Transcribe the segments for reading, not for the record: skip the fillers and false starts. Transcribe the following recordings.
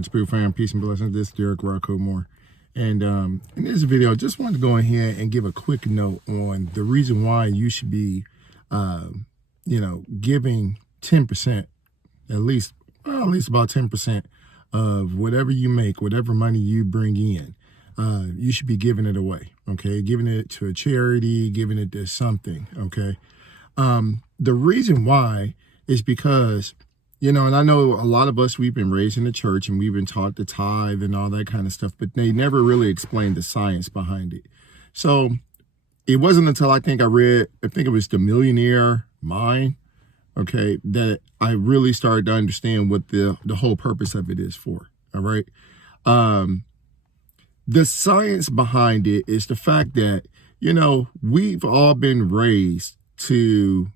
That's Boo Fam. Peace and blessings. This is Derek Rocco Moore. And in this video, I just wanted to go ahead and give a quick note on the reason why you should be, giving 10%, at least about 10% of whatever you make, whatever money you bring in. You should be giving it away, okay? Giving it to a charity, giving it to something, okay? The reason why is because, and I know a lot of us, we've been raised in the church and we've been taught to tithe and all that kind of stuff, but they never really explained the science behind it. So it wasn't until I think it was The Millionaire Mind, okay, that I really started to understand what the whole purpose of it is for, all right? The science behind it is the fact that, we've all been raised to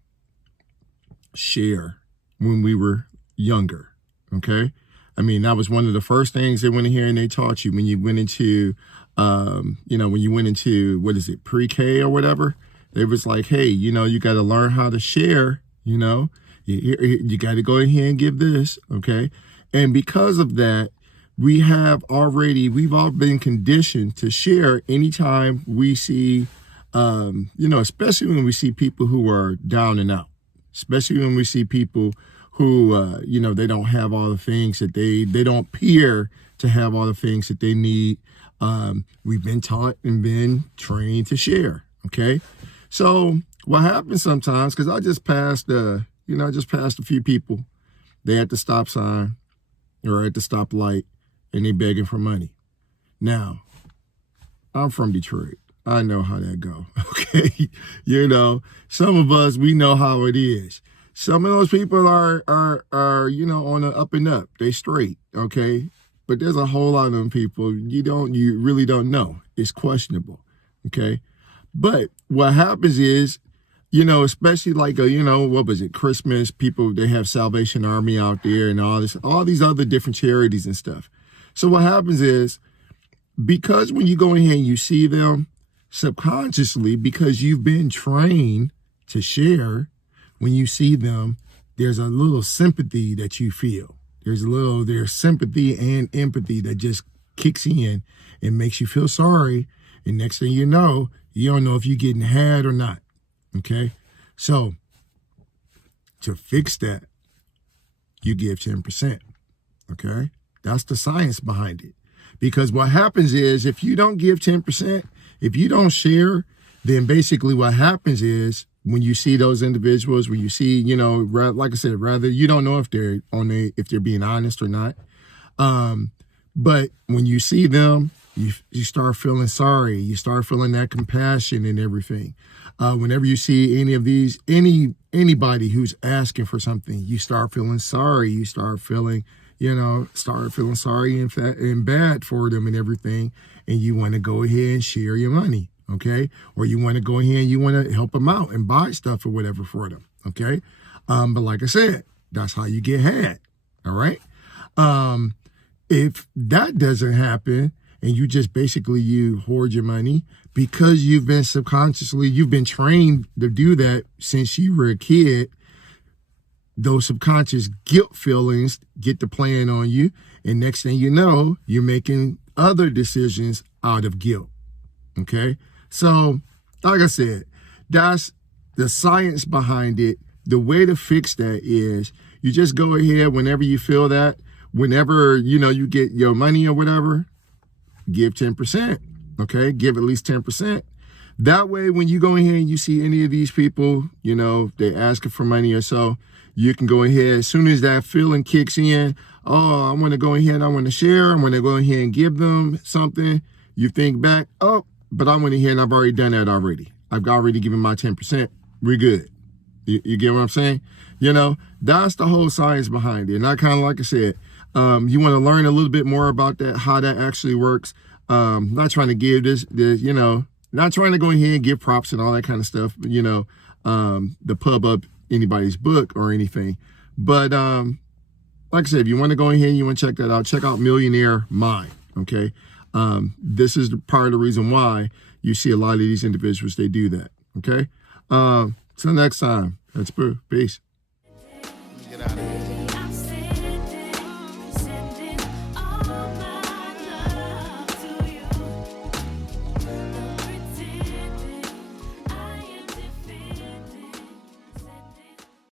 share when we were younger, okay? I mean, that was one of the first things they went in here and they taught you when you went into, pre-K or whatever. They was like, hey, you got to learn how to share, you got to go in here and give this, okay? And because of that, we've all been conditioned to share anytime we see, especially when we see people who are down and out, especially when we see people who, they don't have all the things that they don't appear to have all the things that they need. We've been taught and been trained to share, okay? So what happens sometimes, because I just passed a few people, they at the stop sign or at the stoplight, and they begging for money. Now, I'm from Detroit. I know how that go, okay? Some of us, we know how it is. Some of those people are on the up and up. They straight, okay? But there's a whole lot of them people you really don't know. It's questionable, okay? But what happens is, especially like Christmas, people, they have Salvation Army out there and all these other different charities and stuff. So what happens is, because when you go in here and you see them subconsciously, because you've been trained to share, when you see them, there's a little sympathy that you feel. There's sympathy and empathy that just kicks in and makes you feel sorry. And next thing you don't know if you're getting had or not. Okay? So to fix that, you give 10%. Okay? That's the science behind it. Because what happens is, if you don't give 10%, if you don't share, then basically what happens is, when you see those individuals, when you see, like I said, rather, you don't know if they're being honest or not. But when you see them, you start feeling sorry. You start feeling that compassion and everything. Whenever you see anybody who's asking for something, you start feeling sorry. You start feeling sorry and bad for them and everything. And you want to go ahead and share your money, okay? Or you want to go ahead and you want to help them out and buy stuff or whatever for them, okay? But like I said, that's how you get had, all right? If that doesn't happen and you just basically you hoard your money because you've been trained to do that since you were a kid, those subconscious guilt feelings get to playing on you. And next thing you know, you're making other decisions out of guilt. Okay. So like I said, that's the science behind it. The way to fix that is you just go ahead whenever you feel that, whenever, you get your money or whatever, give 10%. Okay. Give at least 10%. That way, when you go in here and you see any of these people, they asking for money or so, you can go ahead, as soon as that feeling kicks in, oh, I want to go in here and I want to share. I want to go in here and give them something. You think back, oh, but I went in here and I've already done that already. I've already given my 10%. We're good. You get what I'm saying? That's the whole science behind it. And I kind of, like I said, you want to learn a little bit more about that, how that actually works. Not trying to give not trying to go in here and give props and all that kind of stuff, the pub up anybody's book or anything. But like I said, if you want to go in here and you want to check that out, check out Millionaire Mind, okay? This is part of the reason why you see a lot of these individuals, they do that, okay? Till next time, that's Boo. Peace.